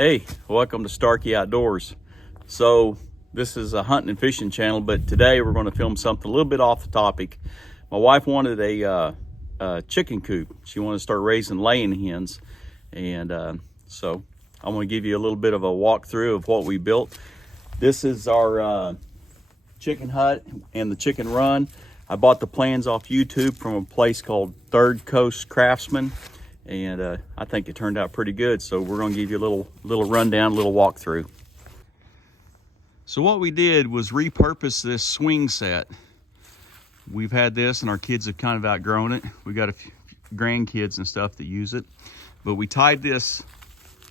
Hey, welcome to Starkey Outdoors. So this is a hunting and fishing channel, but today we're going to film something a little bit off the topic. My wife wanted a chicken coop. She wanted to start raising laying hens, and so I'm going to give you a little bit of a walkthrough of what we built. This is our chicken hut and the chicken run. I bought the plans off YouTube from a place called Third Coast Craftsman, and I think it turned out pretty good. So we're going to give you a little rundown, a little walkthrough. So what we did was repurpose this swing set. We've had this and our kids have kind of outgrown it. We got a few grandkids and stuff that use it, but we tied this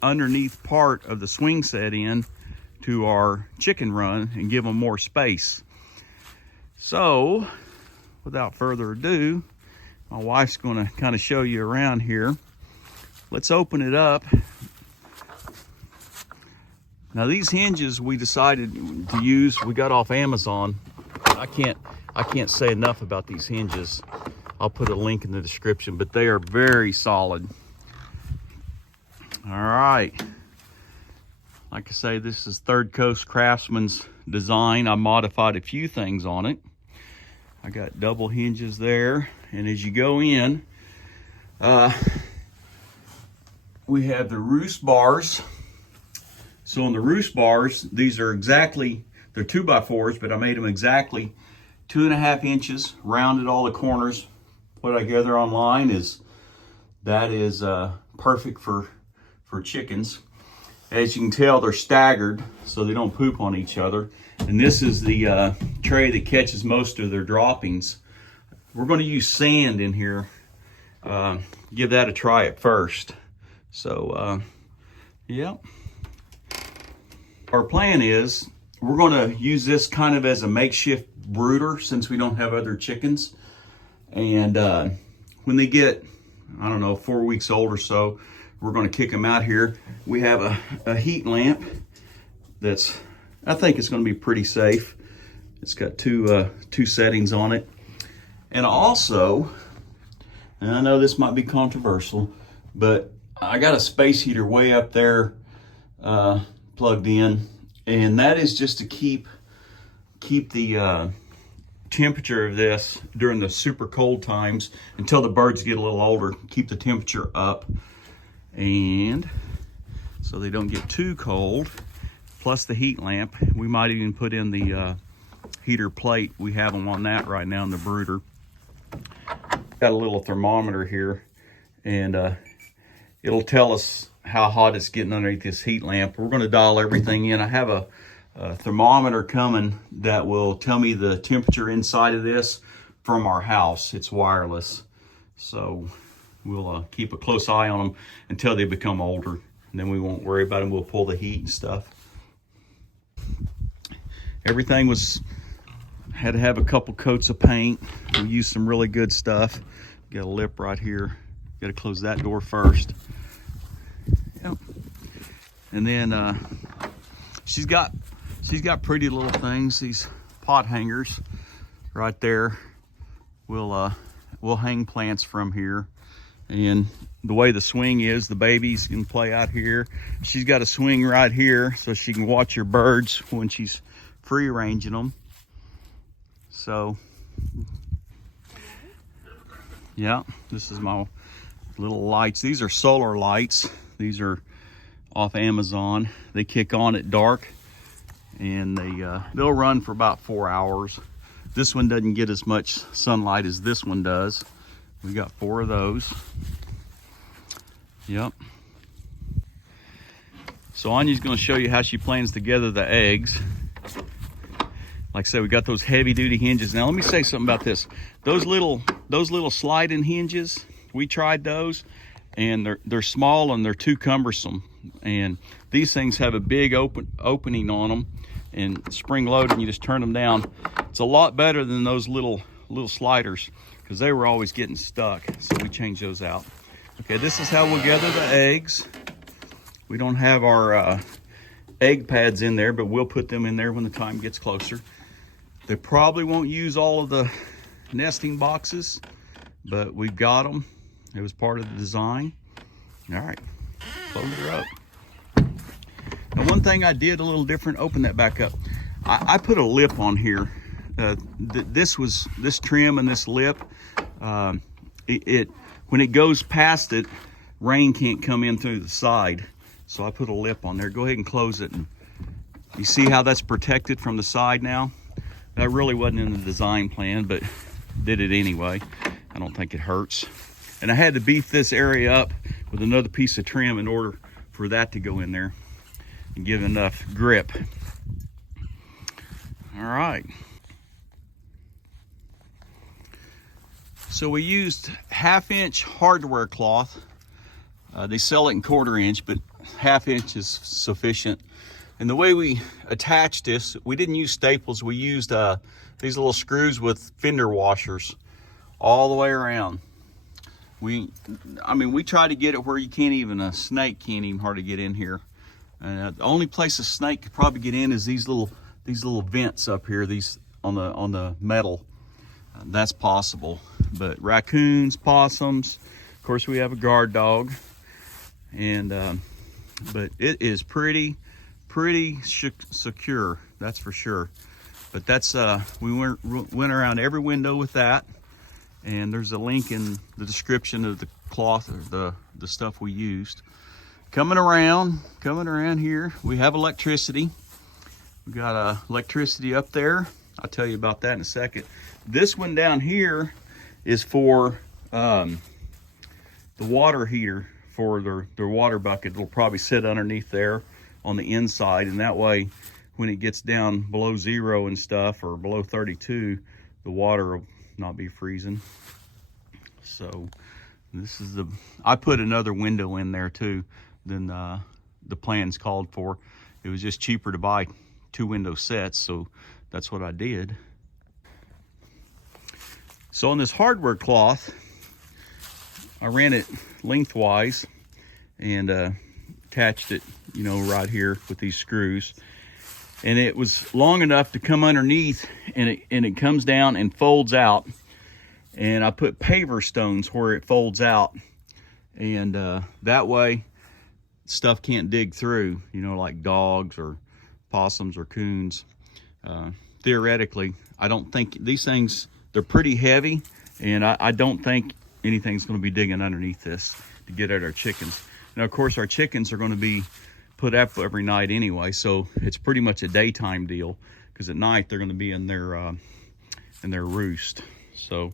underneath part of the swing set in to our chicken run and give them more space. So without further ado, my wife's going to kind of show you around here. Let's open it up. Now these hinges we decided to use, we got off Amazon. I can't say enough about these hinges. I'll put a link in the description, but they are very solid. All right. Like I say, this is Third Coast Craftsman's design. I modified a few things on it. I got double hinges there, and as you go in, we have the roost bars. So on the roost bars, these are exactly, they're 2x4s, but I made them exactly 2.5 inches, rounded all the corners. What I gather online is that is perfect for chickens. As you can tell, they're staggered so they don't poop on each other. And this is the tray that catches most of their droppings. We're going to use sand in here. Give that a try at first. So, yeah. Our plan is we're going to use this kind of as a makeshift brooder since we don't have other chickens. And when they get, I don't know, 4 weeks old or so, we're going to kick them out here. We have a heat lamp that's, I think it's going to be pretty safe. It's got two settings on it. And also, and I know this might be controversial, but I got a space heater way up there plugged in, and that is just to keep the temperature of this during the super cold times until the birds get a little older, keep the temperature up, and so they don't get too cold. Plus the heat lamp, we might even put in the heater plate. We have them on that right now in the brooder. Got a little thermometer here, and it'll tell us how hot it's getting underneath this heat lamp. We're going to dial everything in. I have a thermometer coming that will tell me the temperature inside of this from our house. It's wireless, so we'll keep a close eye on them until they become older, and then we won't worry about them. We'll pull the heat and stuff. Everything had to have a couple coats of paint. We used some really good stuff. Got a lip right here. Got to close that door first. Yep. And then she's got pretty little things. These pot hangers right there. We'll hang plants from here. And the way the swing is, the babies can play out here. She's got a swing right here so she can watch her birds when she's free ranging them. So yeah, this is my little lights. These are solar lights. These are off Amazon. They kick on at dark, and they'll run for about 4 hours. This one doesn't get as much sunlight as this one does. We got 4 of those. Yep. So Anya's going to show you how she plans to gather the eggs. Like I said, we got those heavy duty hinges. Now let me say something about this. Those little sliding hinges, we tried those, and they're small and they're too cumbersome. And these things have a big opening on them and spring loaded, and you just turn them down. It's a lot better than those little sliders, because they were always getting stuck. So we changed those out. Okay, this is how we'll gather the eggs. We don't have our egg pads in there, but we'll put them in there when the time gets closer. They probably won't use all of the nesting boxes, but we've got them. It was part of the design. All right, close her up. And one thing I did a little different, open that back up. I put a lip on here. This trim and this lip, when it goes past it, rain can't come in through the side. So I put a lip on there. Go ahead and close it. And you see how that's protected from the side now? That really wasn't in the design plan, but did it anyway. I don't think it hurts. And I had to beef this area up with another piece of trim in order for that to go in there and give enough grip. All right. So we used 1/2-inch hardware cloth. They sell it in 1/4 inch, but 1/2 inch is sufficient. And the way we attached this, we didn't use staples. We used these little screws with fender washers all the way around. We try to get it where you can't even, a snake can't even hardly get in here. The only place a snake could probably get in is these little vents up here, these on the metal. That's possible. But raccoons, possums, of course we have a guard dog, and but it is pretty secure, that's for sure. But that's we went around every window with that. And there's a link in the description of the cloth, or the stuff we used. Coming around here, we have electricity. We got electricity up there. I'll tell you about that in a second. This one down here is for the water heater, for their water bucket. It'll probably sit underneath there on the inside, and that way when it gets down below 0 and stuff, or below 32, the water will not be freezing. So this is I put another window in there too than the plans called for. It was just cheaper to buy 2 window sets, so that's what I did. So on this hardware cloth, I ran it lengthwise and attached it, right here with these screws. And it was long enough to come underneath, and it comes down and folds out. And I put paver stones where it folds out, and that way stuff can't dig through, like dogs or possums or coons. Theoretically, I don't think these things, they're pretty heavy, and I don't think anything's going to be digging underneath this to get at our chickens. Now, of course, our chickens are going to be put up every night anyway, so it's pretty much a daytime deal, because at night they're going to be in their roost. So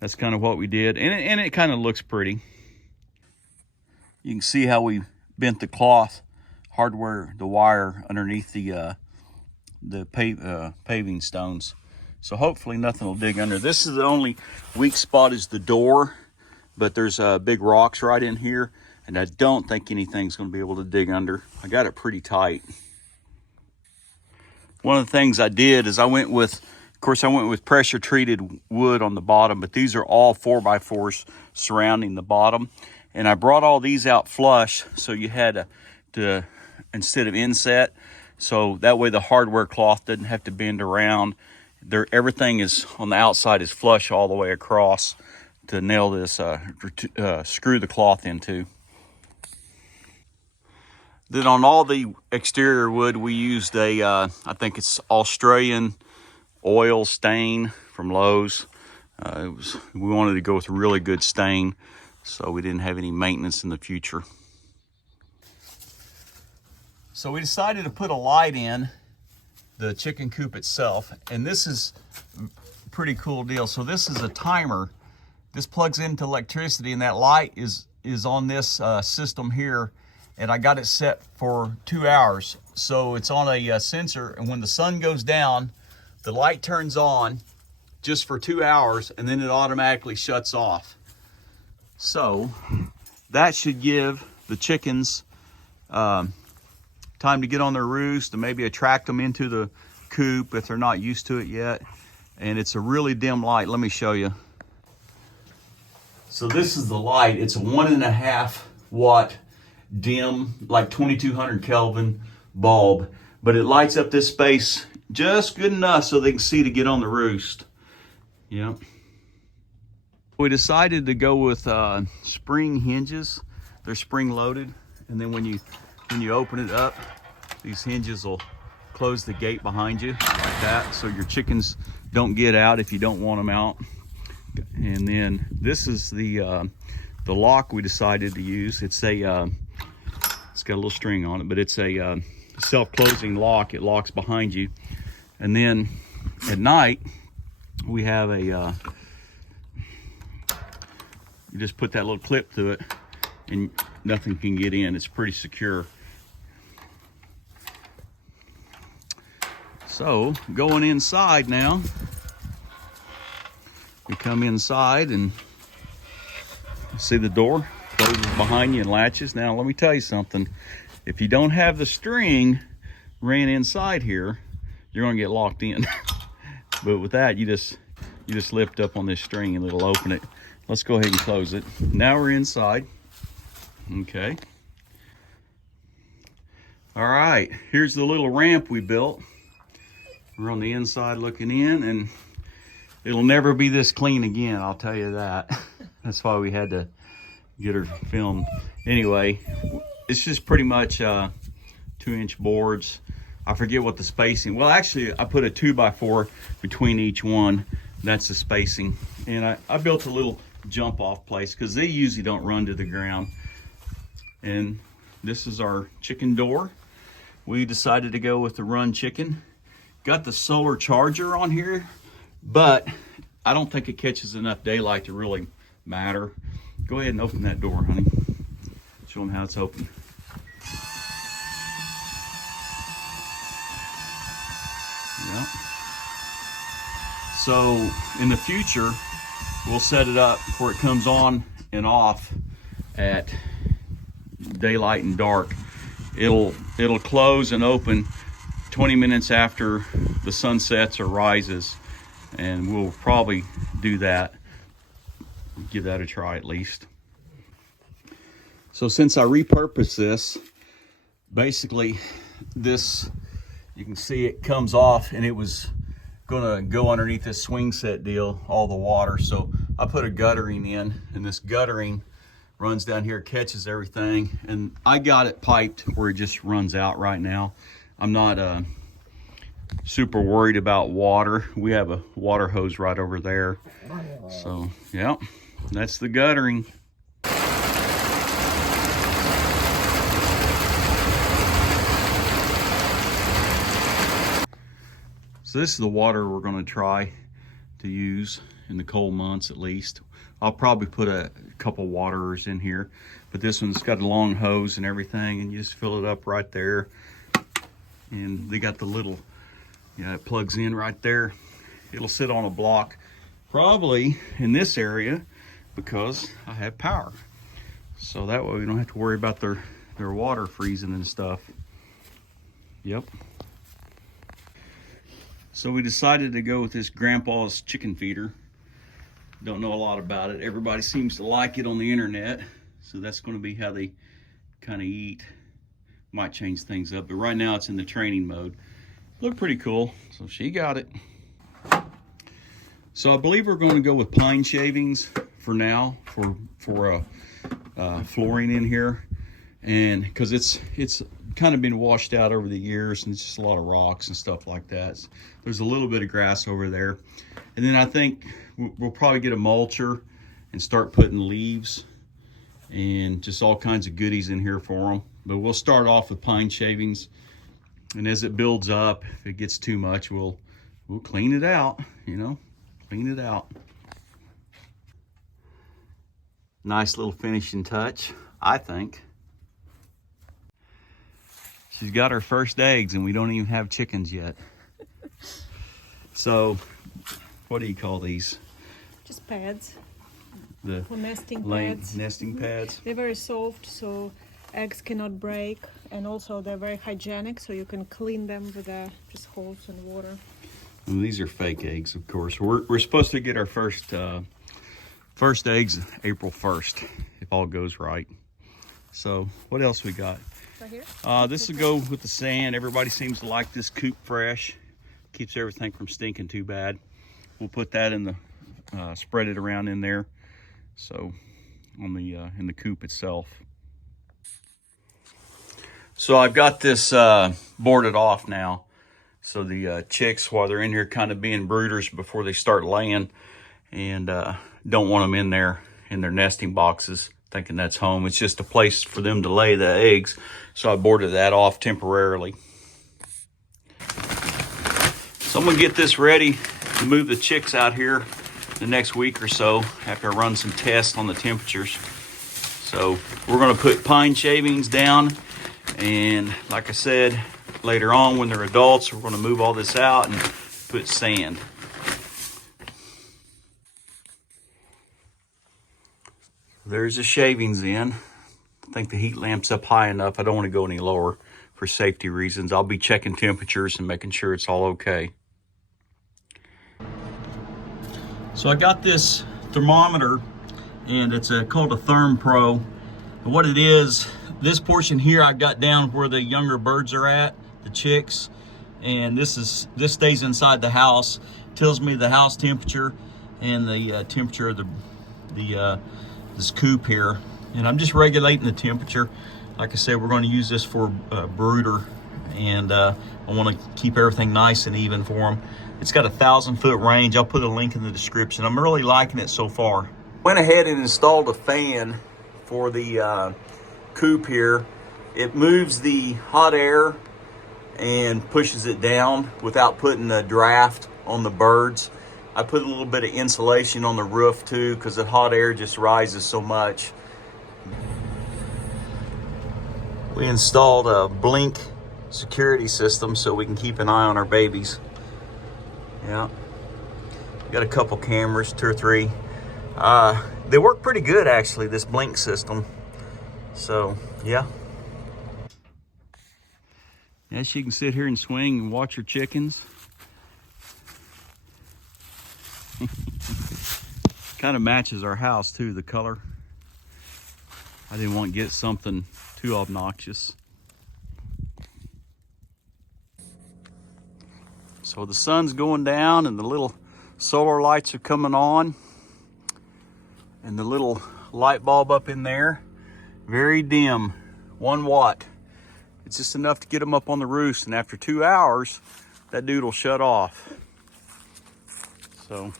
that's kind of what we did, and it kind of looks pretty. You can see how we bent the cloth hardware, the wire underneath the paving stones. So hopefully nothing will dig under. This is the only weak spot, is the door, but there's big rocks right in here, and I don't think anything's going to be able to dig under. I got it pretty tight. One of the things I did is I went with pressure treated wood on the bottom, but these are all 4x4s surrounding the bottom. And I brought all these out flush, so you had to instead of inset, so that way the hardware cloth doesn't have to bend around. Everything is on the outside is flush all the way across to nail this, screw the cloth into. Then on all the exterior wood, we used I think it's Australian oil stain from Lowe's. We wanted to go with really good stain, so we didn't have any maintenance in the future. So we decided to put a light in the chicken coop itself, and this is a pretty cool deal. So this is a timer. This plugs into electricity, and that light is on this system here, and I got it set for 2 hours. So it's on a sensor, and when the sun goes down, the light turns on just for 2 hours, and then it automatically shuts off. So that should give the chickens time to get on their roost and maybe attract them into the coop if they're not used to it yet. And it's a really dim light. Let me show you. So this is the light. It's a 1.5 watt dim, like 2200 Kelvin bulb, but it lights up this space just good enough so they can see to get on the roost. Yeah. We decided to go with spring hinges. They're spring loaded, and then when you open it up, These hinges will close the gate behind you like that, so your chickens don't get out if you don't want them out. And then this is the lock we decided to use. It's a it's got a little string on it, but it's a self-closing lock. It locks behind you. And then at night we have a you just put that little clip through it and nothing can get in. It's pretty secure. So going inside now, we come inside and see the door closes behind you and latches. Now let me tell you something. If you don't have the string ran inside here, you're gonna get locked in. But with that, you just lift up on this string and it'll open it. Let's go ahead and close it. Now we're inside. Okay. All right, here's the little ramp we built. We're on the inside looking in, and it'll never be this clean again, I'll tell you that. That's why we had to get her filmed. Anyway, it's just pretty much 2-inch boards. I forget what the spacing, well actually I put a 2x4 between each one. That's the spacing. And I built a little jump off place because they usually don't run to the ground. And this is our chicken door. We decided to go with the run chicken. Got the solar charger on here, but I don't think it catches enough daylight to really matter. Go ahead and open that door, honey. Show them how it's open. Yeah. So in the future, we'll set it up where it comes on and off at daylight and dark. It'll close and open 20 minutes after the sun sets or rises, and we'll probably do that. Give that a try at least. So since I repurposed this, basically this, you can see it comes off, and it was gonna go underneath this swing set deal, all the water. So I put a guttering in, and this guttering runs down here, catches everything, and I got it piped where it just runs out right now. I'm not super worried about water. We have a water hose right over there. So yeah, that's the guttering. So this is the water we're going to try to use in the cold months at least. I'll probably put a couple waterers in here, but this one's got a long hose and everything, and you just fill it up right there. And they got the little, yeah, it plugs in right there. It'll sit on a block, probably in this area, because I have power. So that way we don't have to worry about their water freezing and stuff. Yep. So we decided to go with this Grandpa's chicken feeder. Don't know a lot about it. Everybody seems to like it on the internet. So that's going to be how they kind of eat. Might change things up, but right now it's in the training mode. Look pretty cool. So she got it. So I believe we're going to go with pine shavings for now for flooring in here, and because it's kind of been washed out over the years, and it's just a lot of rocks and stuff like that. There's a little bit of grass over there, and then I think we'll probably get a mulcher and start putting leaves and just all kinds of goodies in here for them. But we'll start off with pine shavings, and as it builds up, if it gets too much, we'll clean it out, you know, clean it out. Nice little finishing touch, I think. She's got her first eggs, and we don't even have chickens yet. So, what do you call these? Just pads. The nesting pads. Nesting pads. They're very soft, so eggs cannot break, and also they're very hygienic, so you can clean them with just hose and water. And these are fake eggs, of course. We're supposed to get our first eggs April 1st, if all goes right. So what else we got? Right here. This will go with the sand. Everybody seems to like this Coop Fresh. Keeps everything from stinking too bad. We'll put that in the spread it around in there. So on the in the coop itself. So I've got this boarded off now. So the chicks, while they're in here kind of being brooders before they start laying, and don't want them in there in their nesting boxes thinking that's home. It's just a place for them to lay the eggs. So I boarded that off temporarily. So I'm gonna get this ready to move the chicks out here the next week or so after I run some tests on the temperatures. So we're gonna put pine shavings down, and like I said, later on when they're adults, we're gonna move all this out and put sand. There's the shavings in. I think the heat lamp's up high enough. I don't want to go any lower for safety reasons. I'll be checking temperatures and making sure it's all okay. So I got this thermometer, and it's called a Therm Pro. And what it is, this portion here I got down where the younger birds are at, the chicks, and this stays inside the house. Tells me the house temperature and the temperature of this coop here, and I'm just regulating the temperature. Like I said, we're going to use this for brooder, and I want to keep everything nice and even for them. It's got a 1,000-foot range. I'll put a link in the description. I'm really liking it so far. Went ahead and installed a fan for the coop here. It moves the hot air and pushes it down without putting a draft on the birds. I put a little bit of insulation on the roof too, because the hot air just rises so much. We installed a blink security system so we can keep an eye on our babies. Yeah, got a couple cameras, 2 or 3. They work pretty good actually, this blink system. So yeah. Yes, you can sit here and swing and watch your chickens. Kind of matches our house too, the color. I didn't want to get something too obnoxious. So the sun's going down and the little solar lights are coming on, and the little light bulb up in there, very dim, 1 watt. It's just enough to get them up on the roost, and after 2 hours that dude will shut off. So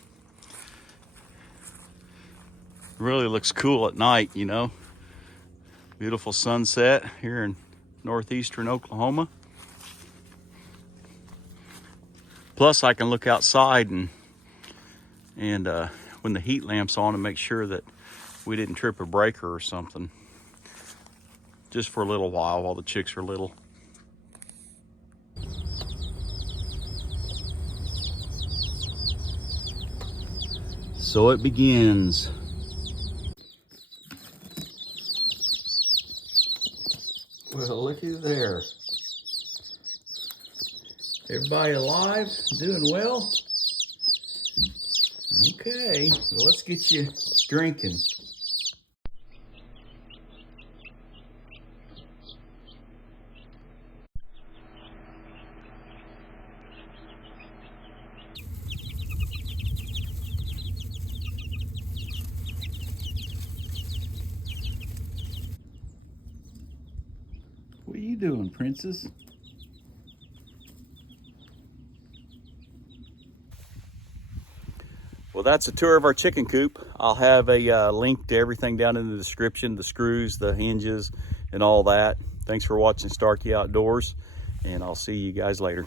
really looks cool at night, you know. Beautiful sunset here in northeastern Oklahoma. Plus I can look outside and when the heat lamp's on, and make sure that we didn't trip a breaker or something. Just for a little while the chicks are little. So it begins. Well, looky there. Everybody alive? Doing well? Okay, well, let's get you drinking. What are you doing, princess? Well, that's a tour of our chicken coop. I'll have a link to everything down in the description, the screws, the hinges, and all that. Thanks for watching Starkey Outdoors, and I'll see you guys later.